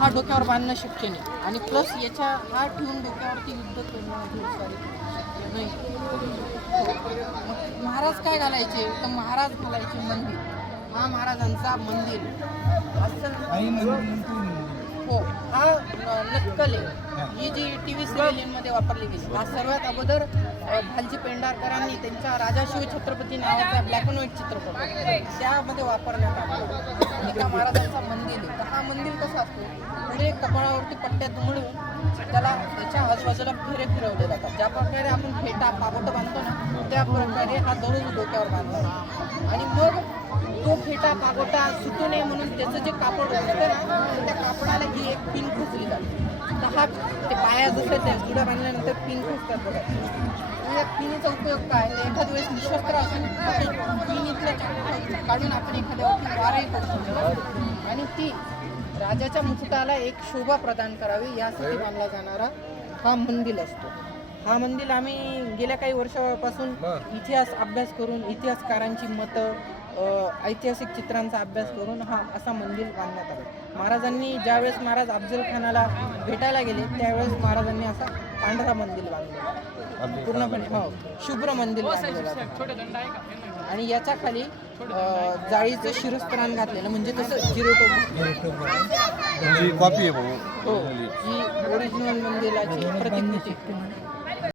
हा डोक्यावर बांधणं शक्य नाही आणि प्लस याच्या हा ठेवून डोक्यावरती युद्ध करणं शक्य नाही. मग महाराज काय घालायचे तर महाराज घालायचे मंदिर. हा महाराजांचा मंदिर असं हो. हा नक्कल आहे. ही जी TV सिरियलमध्ये वापरली गेली. हा सर्वात अगोदर भालजी पेंढारकरांनी त्यांच्या राजा शिवछत्रपती नावाचा ब्लॅक अँड व्हाईट चित्रपट त्यामध्ये वापरण्यात आला आणि त्या महाराजांचा मंदिर आहे. तर हा मंदिर कसा असतो पुढे कपाळावरती पट्ट्या दुमडून त्याला त्याच्या आजूबाजूला फेरे फिरवले जातात. ज्या प्रकारे आपण फेटा पागोटं बांधतो ना त्या प्रकारे हा दररोज डोक्यावर बांधतो आणि मग तो फेटा पागोटा सुटू नये म्हणून त्याचं जे कापड असतं ना त्या कापडाला ही एक पिन खोचली जाते. तर हा ते पाया जसं त्या जुड्या बांधल्यानंतर पिन खोचतात बघा. या पिनीचा उपयोग काय तर एखाद्या वेळेस निशस्त्र असून पिनीतलं काढून आपण एखाद्यावरती वारही करतो आणि ती राजाच्या मुकुटाला एक शोभा प्रदान करावी यासाठी बांधला जाणारा हा मंदिर असतो. हा मंदिर आम्ही गेल्या काही वर्षापासून इतिहास अभ्यास करून इतिहासकारांची मतं ऐतिहासिक चित्रांचा अभ्यास करून हा असा मंदिर बांधण्यात आला. महाराजांनी ज्यावेळेस महाराज अफजल खानाला भेटायला गेले त्यावेळेस महाराजांनी असा पांढरा मंदिर बांधलेला पूर्णपणे हो शुभ्र मंदिर बांधलेलं आणि याच्या खाली जाळीचं शिरस्त्राण घातलेलं म्हणजे तसं जिरोटोप कॉपी आहे भाऊ. हो ही ओरिजिनल मंदिराची प्रतिकृती.